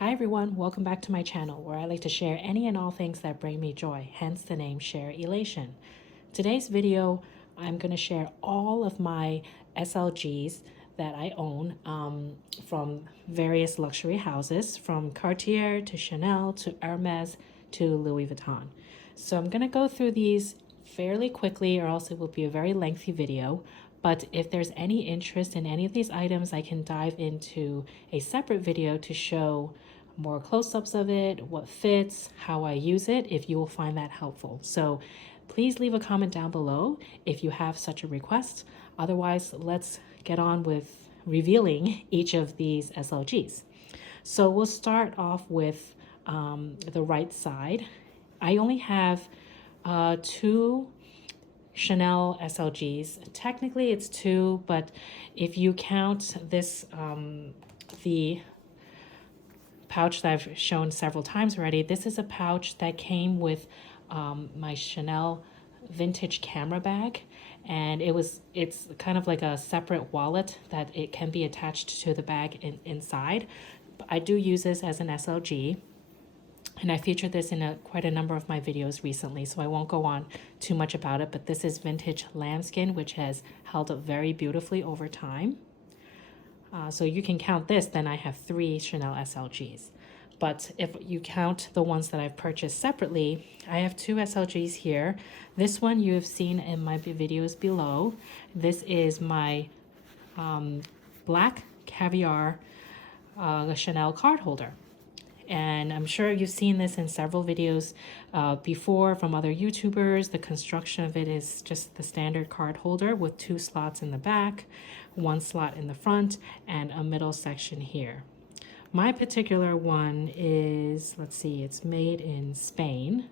Hi everyone, welcome back to my channel where I like to share any and all things that bring me joy, hence the name Share Elation. Today's video, I'm going to share all of my SLGs that I own from various luxury houses, from Cartier to Chanel to Hermes to Louis Vuitton. So I'm going to go through these fairly quickly or else it will be a very lengthy video. But if there's any interest in any of these items, I can dive into a separate video to show more close-ups of it, what fits, how I use it, if you will find that helpful. So please leave a comment down below if you have such a request. Otherwise, let's get on with revealing each of these SLGs. So we'll start off with the right side. I only have two Chanel SLGs. Technically it's two, but if you count this, the pouch that I've shown several times already, this is a pouch that came with my Chanel vintage camera bag, and it's kind of like a separate wallet that it can be attached to the bag inside. But I do use this as an SLG. And I featured this in quite a number of my videos recently, so I won't go on too much about it. But this is vintage lambskin, which has held up very beautifully over time. So you can count this, then I have three Chanel SLGs. But if you count the ones that I've purchased separately, I have two SLGs here. This one you have seen in my videos below. This is my black Caviar Chanel card holder. And I'm sure you've seen this in several videos before from other YouTubers. The construction of it is just the standard card holder with two slots in the back, one slot in the front, and a middle section here. My particular one is, let's see, it's made in Spain,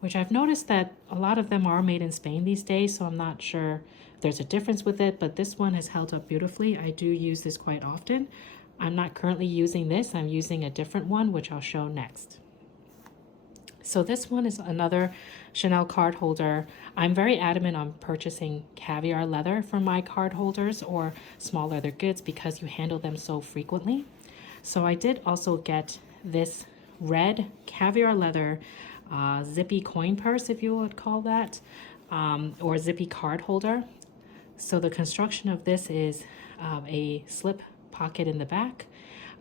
which I've noticed that a lot of them are made in Spain these days, so I'm not sure if there's a difference with it, but this one has held up beautifully. I do use this quite often. I'm not currently using this. I'm using a different one, which I'll show next. So this one is another Chanel card holder. I'm very adamant on purchasing Caviar leather for my card holders or small leather goods because you handle them so frequently. So I did also get this red Caviar leather Zippy coin purse, if you would call that, or Zippy card holder. So the construction of this is a slip pocket in the back.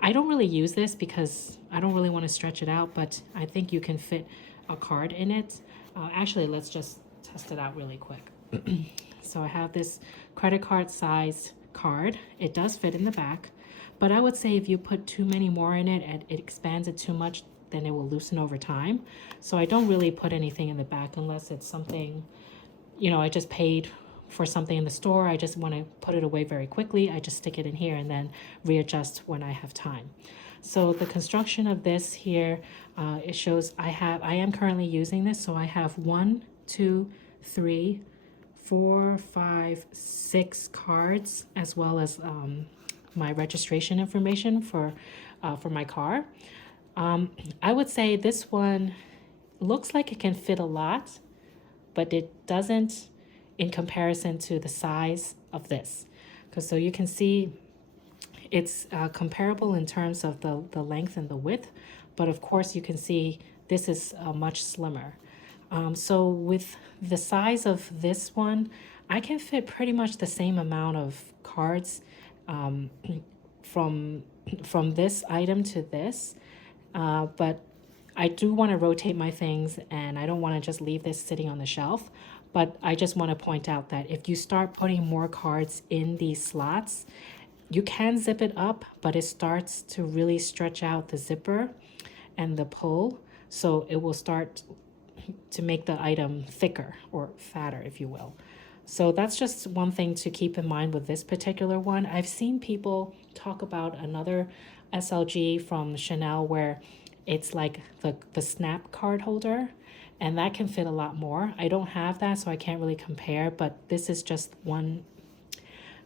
I don't really use this because I don't really want to stretch it out, but I think you can fit a card in it. Actually, let's just test it out really quick. So I have this credit card size card. It does fit in the back, but I would say if you put too many more in it and it expands it too much, then it will loosen over time. So I don't really put anything in the back unless it's something, you know, I just paid for something in the store. I just want to put it away very quickly. I just stick it in here and then readjust when I have time. So the construction of this here, it shows I am currently using this. So I have 1, 2, 3, 4, 5, 6 cards, as well as my registration information for my car. I would say this one looks like it can fit a lot, but it doesn't in comparison to the size of this. Because so you can see it's comparable in terms of the length and the width, but of course you can see this is much slimmer. So with the size of this one, I can fit pretty much the same amount of cards from this item to this, but I do want to rotate my things and I don't want to just leave this sitting on the shelf. But I just want to point out that if you start putting more cards in these slots, you can zip it up, but it starts to really stretch out the zipper and the pull. So it will start to make the item thicker or fatter, if you will. So that's just one thing to keep in mind with this particular one. I've seen people talk about another SLG from Chanel where it's like the snap card holder, and that can fit a lot more. I don't have that, so I can't really compare, but this is just one,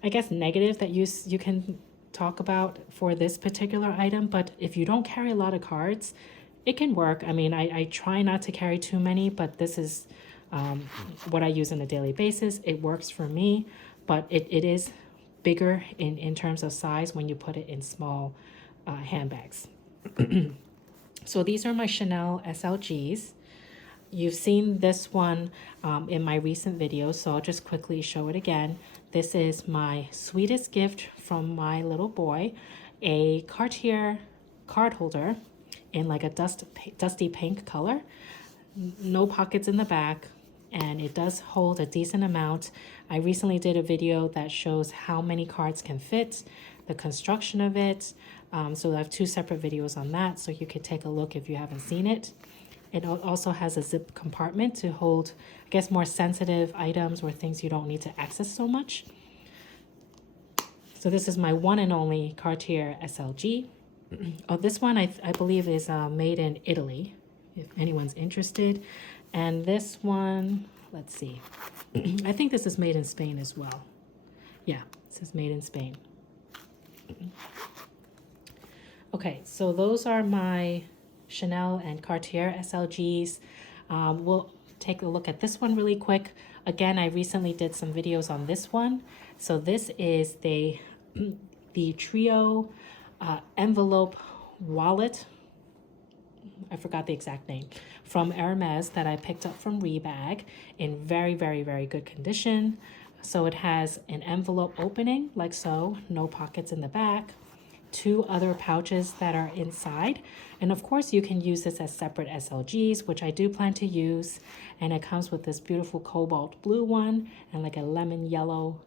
I guess, negative that you can talk about for this particular item. But if you don't carry a lot of cards, it can work. I mean, I try not to carry too many, but this is what I use on a daily basis. It works for me, but it is bigger in terms of size when you put it in small handbags. So these are my Chanel SLGs. You've seen this one in my recent videos, so I'll just quickly show it again. This is my sweetest gift from my little boy, a Cartier card holder in like a dusty pink color. No pockets in the back, and it does hold a decent amount. I recently did a video that shows how many cards can fit, the construction of it. So I have 2 separate videos on that, so you could take a look if you haven't seen it. It also has a zip compartment to hold, I guess, more sensitive items or things you don't need to access so much. So this is my one and only Cartier SLG. Oh, this one I believe is made in Italy, if anyone's interested. And this one, let's see. I think this is made in Spain as well. Yeah, this is made in Spain. Okay, so those are my Chanel and Cartier SLGs. We'll take a look at this one really quick. Again, I recently did some videos on this one. So this is the Trio envelope wallet. I forgot the exact name, from Hermes that I picked up from Rebag in very, very, very good condition. So it has an envelope opening like so, no pockets in the back, 2 other pouches that are inside. And of course you can use this as separate SLGs, which I do plan to use. And it comes with this beautiful cobalt blue one and like a lemon yellow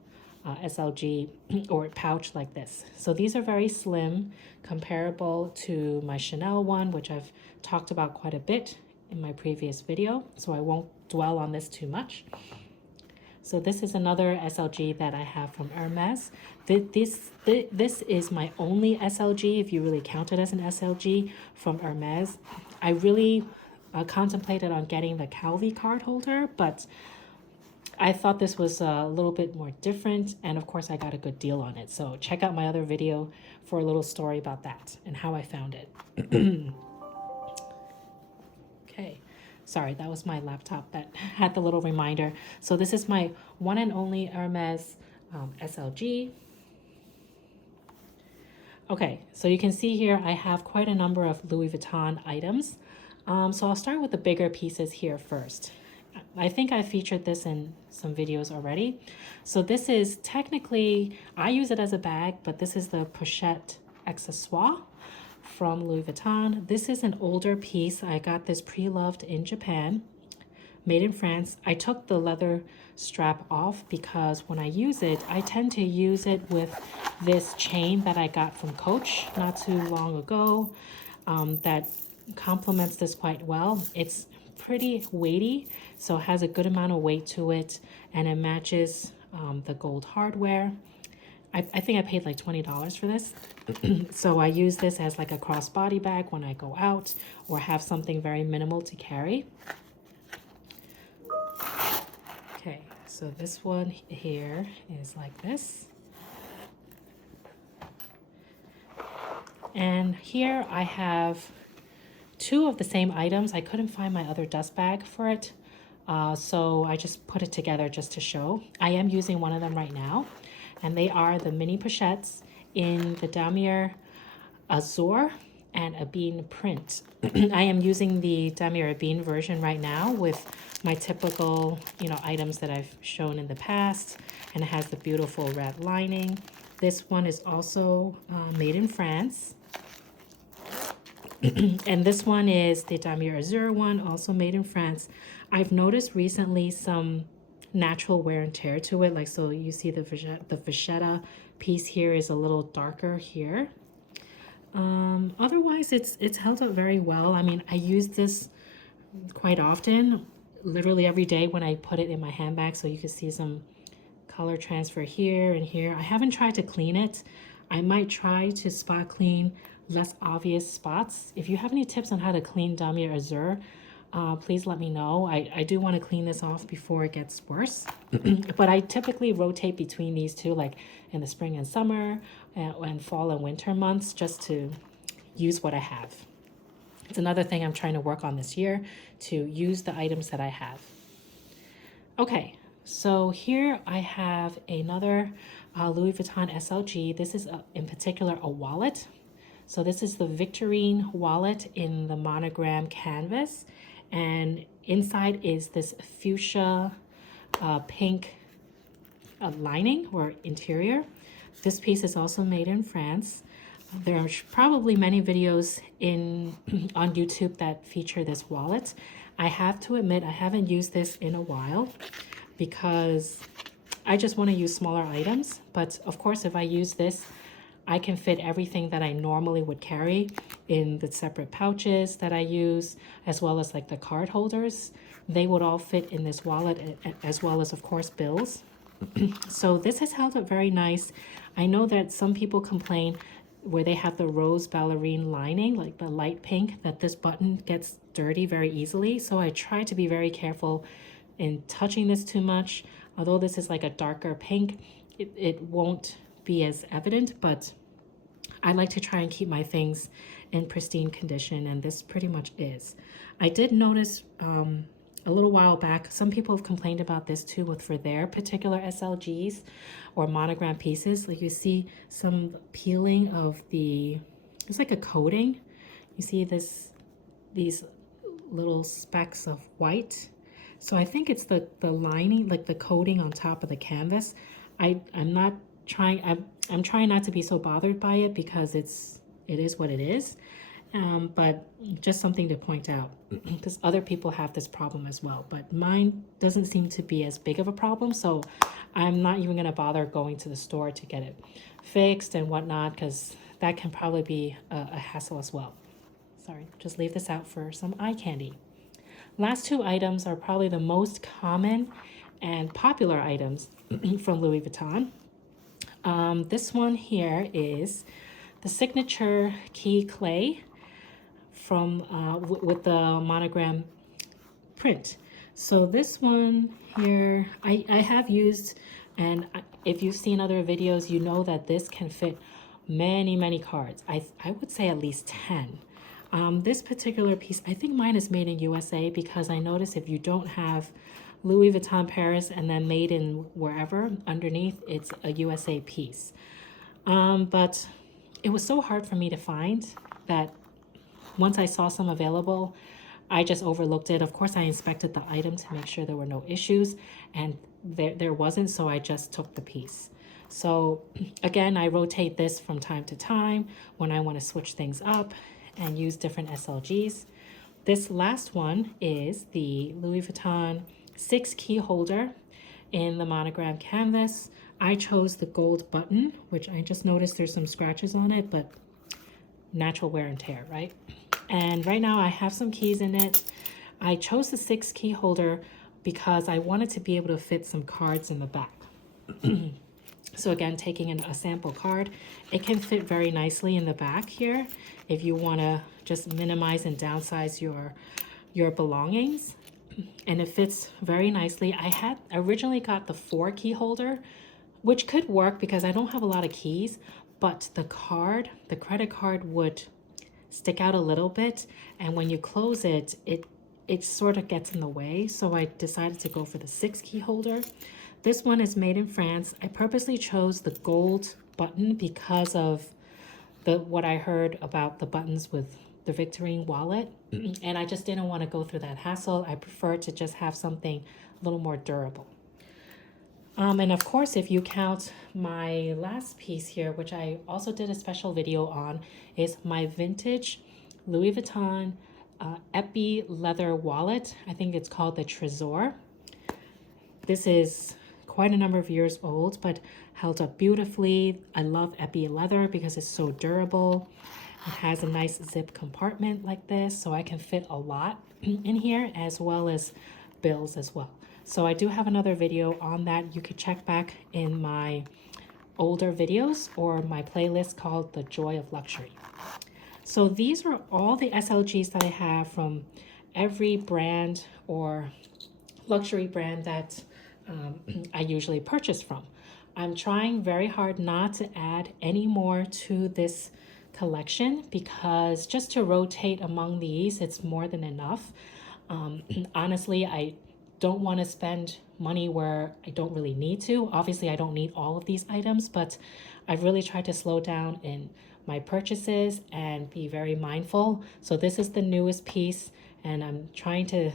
SLG or pouch like this. So these are very slim, comparable to my Chanel one, which I've talked about quite a bit in my previous video. So I won't dwell on this too much. So this is another SLG that I have from Hermes. This is my only SLG, if you really count it as an SLG, from Hermes. I really contemplated on getting the Calvi card holder, but I thought this was a little bit more different, and of course I got a good deal on it. So check out my other video for a little story about that and how I found it. Okay. Sorry, that was my laptop that had the little reminder. So this is my one and only Hermes SLG. Okay, so you can see here I have quite a number of Louis Vuitton items. So I'll start with the bigger pieces here first. I think I featured this in some videos already. So this is technically, I use it as a bag, but this is the pochette accessoire from Louis Vuitton. This is an older piece. I got this pre-loved in Japan, made in France. I took the leather strap off because when I use it, I tend to use it with this chain that I got from Coach not too long ago that complements this quite well. It's pretty weighty, so it has a good amount of weight to it, and it matches the gold hardware. I think I paid like $20 for this. So I use this as like a crossbody bag when I go out or have something very minimal to carry. Okay, so this one here is like this. And here I have 2 of the same items. I couldn't find my other dust bag for it. So I just put it together just to show. I am using one of them right now. And they are the mini pochettes in the damier azure and Ebene print. I am using the damier Ebene version right now with my typical, items that I've shown in the past, and it has the beautiful red lining. This one is also made in France. And this one is the damier azure one, also made in France. I've noticed recently some natural wear and tear to it, like so you see the vachetta piece here is a little darker here. Otherwise it's held up very well. I mean, I use this quite often, literally every day when I put it in my handbag, so you can see some color transfer here and here. I haven't tried to clean it. I might try to spot clean less obvious spots. If you have any tips on how to clean damier azure, please let me know. I do want to clean this off before it gets worse. But I typically rotate between these 2, like in the spring and summer and fall and winter months, just to use what I have. It's another thing I'm trying to work on this year, to use the items that I have. Okay, so here I have another Louis Vuitton SLG. This is in particular a wallet. So this is the Victorine Wallet in the monogram canvas, and inside is this fuchsia pink lining or interior. This piece is also made in France. There are probably many videos on YouTube that feature this wallet. I have to admit I haven't used this in a while because I just want to use smaller items. But of course, if I use this, I can fit everything that I normally would carry in the separate pouches that I use, as well as like the card holders. They would all fit in this wallet, as well as, of course, bills. So this has held up very nice. I know that some people complain where they have the rose ballerine lining, like the light pink, that this button gets dirty very easily. So I try to be very careful in touching this too much. Although this is like a darker pink, it won't be as evident, but I like to try and keep my things in pristine condition, and this pretty much is. I did notice a little while back, some people have complained about this too for their particular SLGs or monogram pieces. Like you see some peeling of it's like a coating. You see these little specks of white. So I think it's the lining, like the coating on top of the canvas. I'm trying not to be so bothered by it because it is what it is. But just something to point out because other people have this problem as well, but mine doesn't seem to be as big of a problem, so I'm not even going to bother going to the store to get it fixed and whatnot, because that can probably be a hassle as well. Sorry, just leave this out for some eye candy. Last two items are probably the most common and popular items from Louis Vuitton. This one here is the signature key clay from with the monogram print. So this one here I have used, and if you've seen other videos, you know that this can fit many cards. I would say at least 10. This particular piece, I think mine is made in USA, because I notice if you don't have Louis Vuitton Paris and then made in wherever underneath, it's a USA piece. But it was so hard for me to find that once I saw some available, I just overlooked it. Of course, I inspected the item to make sure there were no issues, and there wasn't, so I just took the piece. So again, I rotate this from time to time when I want to switch things up and use different SLGs. This last one is the Louis Vuitton 6 key holder in the monogram canvas. I chose the gold button, which I just noticed there's some scratches on it, but natural wear and tear, right? And right now I have some keys in it. I chose the 6 key holder because I wanted to be able to fit some cards in the back. So again, taking a sample card, it can fit very nicely in the back here if you want to just minimize and downsize your belongings. And it fits very nicely. I had originally got the 4 key holder, which could work because I don't have a lot of keys, but the credit card would stick out a little bit, and when you close it, it sort of gets in the way. So I decided to go for the 6 key holder. This one is made in France. I purposely chose the gold button because of what I heard about the buttons with the Victorine Wallet, and I just didn't want to go through that hassle. I prefer to just have something a little more durable. And of course, if you count my last piece here, which I also did a special video on, is my vintage Louis Vuitton Epi leather wallet. I think it's called the Trésor. This is quite a number of years old, but held up beautifully. I love Epi leather because it's so durable. It has a nice zip compartment like this, so I can fit a lot in here, as well as bills as well. So I do have another video on that. You could check back in my older videos or my playlist called The Joy of Luxury. So these are all the SLGs that I have from every brand or luxury brand that I usually purchase from. I'm trying very hard not to add any more to this collection because just to rotate among these, it's more than enough. Honestly, I don't want to spend money where I don't really need to. Obviously, I don't need all of these items, but I've really tried to slow down in my purchases and be very mindful. So this is the newest piece, and I'm trying to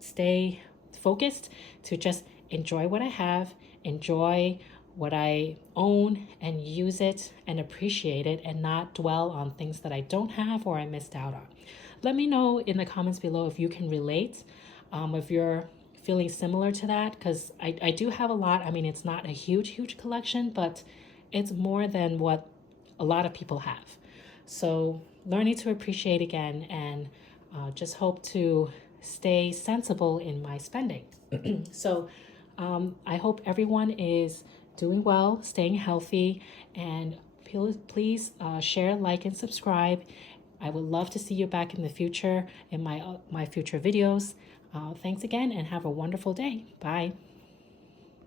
stay focused to just enjoy what I have, enjoy what I own, and use it and appreciate it, and not dwell on things that I don't have or I missed out on. Let me know in the comments below if you can relate, if you're feeling similar to that, because I do have a lot. I mean, it's not a huge collection, but it's more than what a lot of people have. So learning to appreciate again, and just hope to stay sensible in my spending. So I hope everyone is doing well, staying healthy, and please share, like, and subscribe. I would love to see you back in the future in my future videos. Thanks again, and have a wonderful day. Bye.